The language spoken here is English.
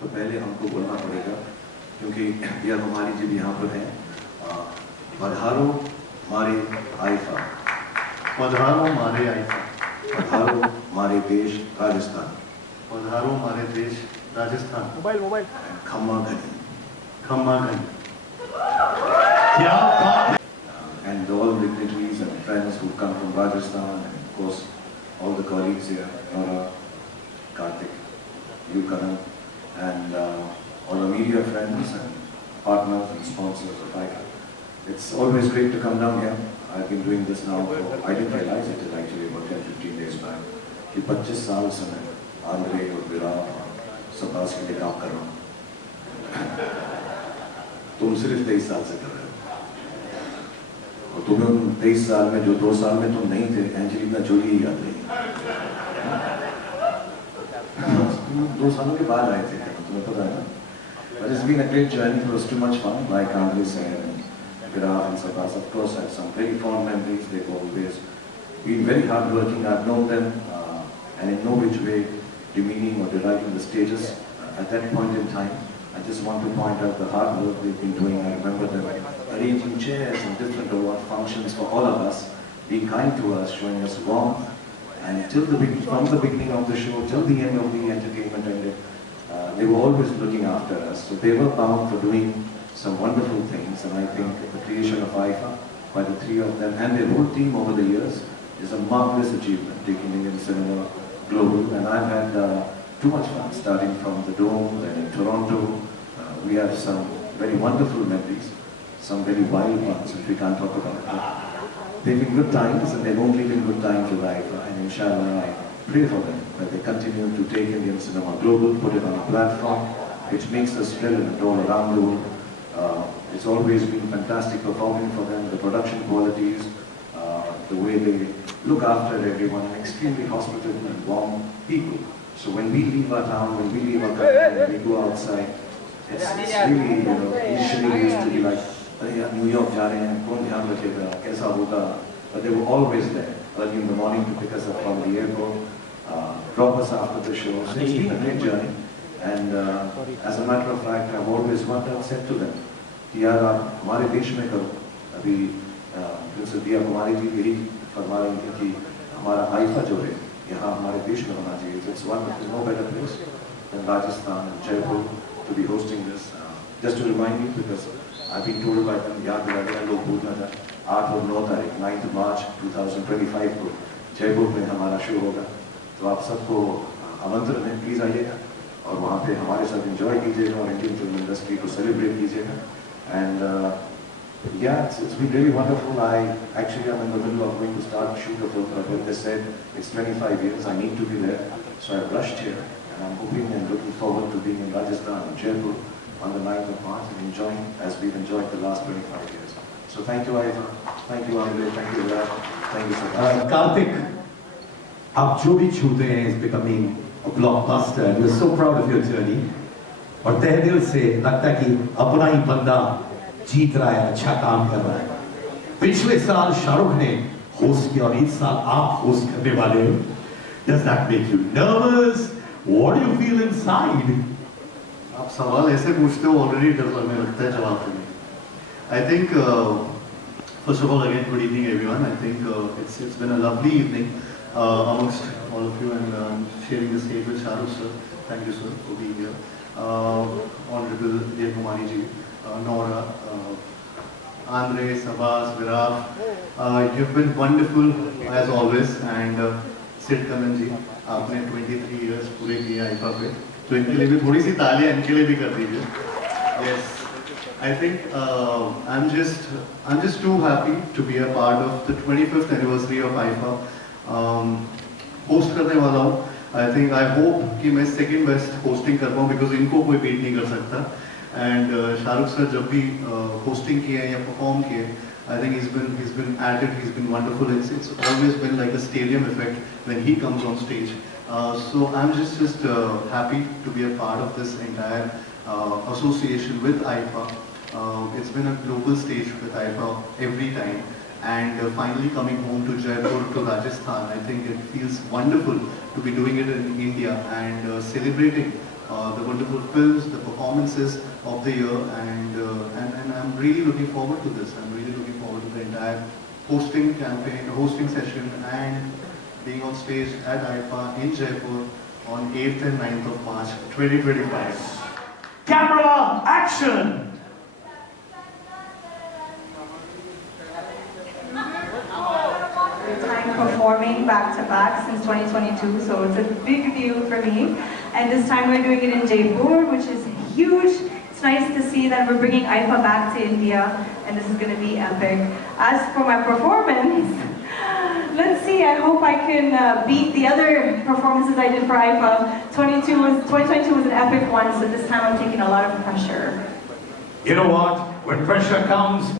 तो पहले हमको बोलना पड़ेगा क्योंकि दिया कुमारी जी भी यहाँ पर हैं। पधारो मारे आइफा, पधारो मारे आइफा, पधारो मारे देश राजस्थान, पधारो मारे देश राजस्थान। मोबाइल खम्मा घनी, खम्मा घनी। क्या बात है। And all dignitaries and friends who come from Rajasthan, and of course all the colleagues here, Nora, Karthik, you Karan, and all the media friends and partners and sponsors of ICA. It's always great to come down here. I've been doing this now for, I didn't realize it till actually about 10-15 days back, कि 25 साल से मैं Andre और विराट और सबास के लिए काम कर रहा हूँ। तुम सिर्फ 23 साल से कर रहे हो। और तुम्हें 23 साल में जो 2 साल में तुम नहीं थे, एंजेलिना जोली ही याद रही। 2 सालों के बाद आए थे, तुम्हें पता है ना? But it's been a great journey. It was too much fun. Like Andre said, and Virat and Sabas, of course, had some very fond memories. They've always been very hardworking. I've known them, and in no which way demeaning or deriding the stages at that point in time. I just want to point out the hard work they've been doing. I remember them arranging chairs and different award functions for all of us, being kind to us, showing us warmth, and from the beginning of the show till the end of the entertainment ended, they were always looking after us. So they were bound for doing some wonderful things, and I think the creation of IFA by the 3 of them and their whole team over the years is a marvelous achievement, taking Indian cinema global. And I've had too much fun, starting from the Dome, then in Toronto. We have some very wonderful memories, some very wild ones which we can't talk about. They've been good times, and they've only been good times with IFA, and inshallah I pray for them that they continue to take Indian cinema global, put it on a platform which makes us relevant all around the world. It's always been fantastic performing for them, the production qualities, the way they look after everyone, and extremely hospitable and warm people. So when we leave our town, when we leave our country, when we go outside, it's really, initially we used to be like, New York जा रहे हैं, कौन ध्यान रखेगा, कैसा होगा? But they were always there, early in the morning to pick us up from the airport, drop us after the show. So it's been a great journey. And as a matter of fact, I've always wanted said to them, कि यार आप हमारे देश में करो. अभी princess दिया कुमारी जी यही फरमा रही थी कि हमारा आइफा जो है यहाँ हमारे देश में होना चाहिए. It's one, there's no better place than Rajasthan and Jaipur to be hosting this. Just to remind you, because I've been told by them, याद दिला देना लोग भूल ना जाए. 8 और 9 तारीख 9 मार्च 2025 को जयपुर में हमारा शो होगा. तो आप सबको आमंत्रण है, प्लीज आइएगा और वहाँ पे हमारे साथ एंजॉय कीजिएगा और इंडियन फिल्म इंडस्ट्री को सेलिब्रेट कीजिएगा. And yeah, it's been really wonderful. I actually am in the middle of going to start shoot a film, but when they said it's 25 years, I need to be there. So I rushed here, and I'm hoping and looking forward to being in Rajasthan and Jaipur on the 9th of March and enjoying as we've enjoyed the last 25 years. So thank you, Aifa. Thank you, Andre. Thank you, Virat. Thank you so much. Karthik, आप जो भी छूते हैं is becoming a blockbuster. We're so proud of your journey. और तहे दिल से लगता है कि अपना ही बंदा जीत रहा है, अच्छा काम कर रहा है. पिछले साल शाहरुख ने होस्ट किया और इस साल आप होस्ट करने वाले हो. Does that make you nervous? What do you feel inside? आप सवाल ऐसे पूछते हो ऑलरेडी डर लगने लगता है जवाब देने. I think first of all again good evening everyone. I think it's been a lovely evening amongst all of you and sharing the stage with Shahrukh sir. Thank you sir for being here. Honorable Diya Kumari ji, Nora, Andre, Sabas, Virat, you've been wonderful as always, and Sid Kanan ji, आपने 23 years पूरे किए IIFA पे, तो इनके लिए भी थोड़ी सी तालियां इनके लिए भी कर दीजिए. Yes, I think I'm just too happy to be a part of the 25th anniversary of IFA. Host करने वाला हूँ. I think I hope कि मैं second best hosting कर पाऊँ because इनको कोई beat नहीं कर सकता. And शाहरुख सर जब भी hosting किए या perform किए, I think he's been at it. He's been wonderful. It's always been like a stadium effect when he comes on stage. So I'm just happy to be a part of this entire association with IFA. It's been a global stage with IFA every time. And finally coming home to Jaipur, to Rajasthan, I think it feels wonderful to be doing it in India and celebrating the wonderful films, the performances of the year, and I'm really looking forward to this. I'm really looking forward to the entire hosting campaign, hosting session, and being on stage at IFA in Jaipur on 8th and 9th of March 2025. Camera, action! Time performing back to back since 2022, so it's a big deal for me. And this time we're doing it in Jaipur, which is huge. It's nice to see that we're bringing IFA back to India, and this is going to be epic. As for my performance, let's see, I hope I can beat the other performances I did for IFA. 2022 was an epic one, so this time I'm taking a lot of pressure. You know what? When pressure comes,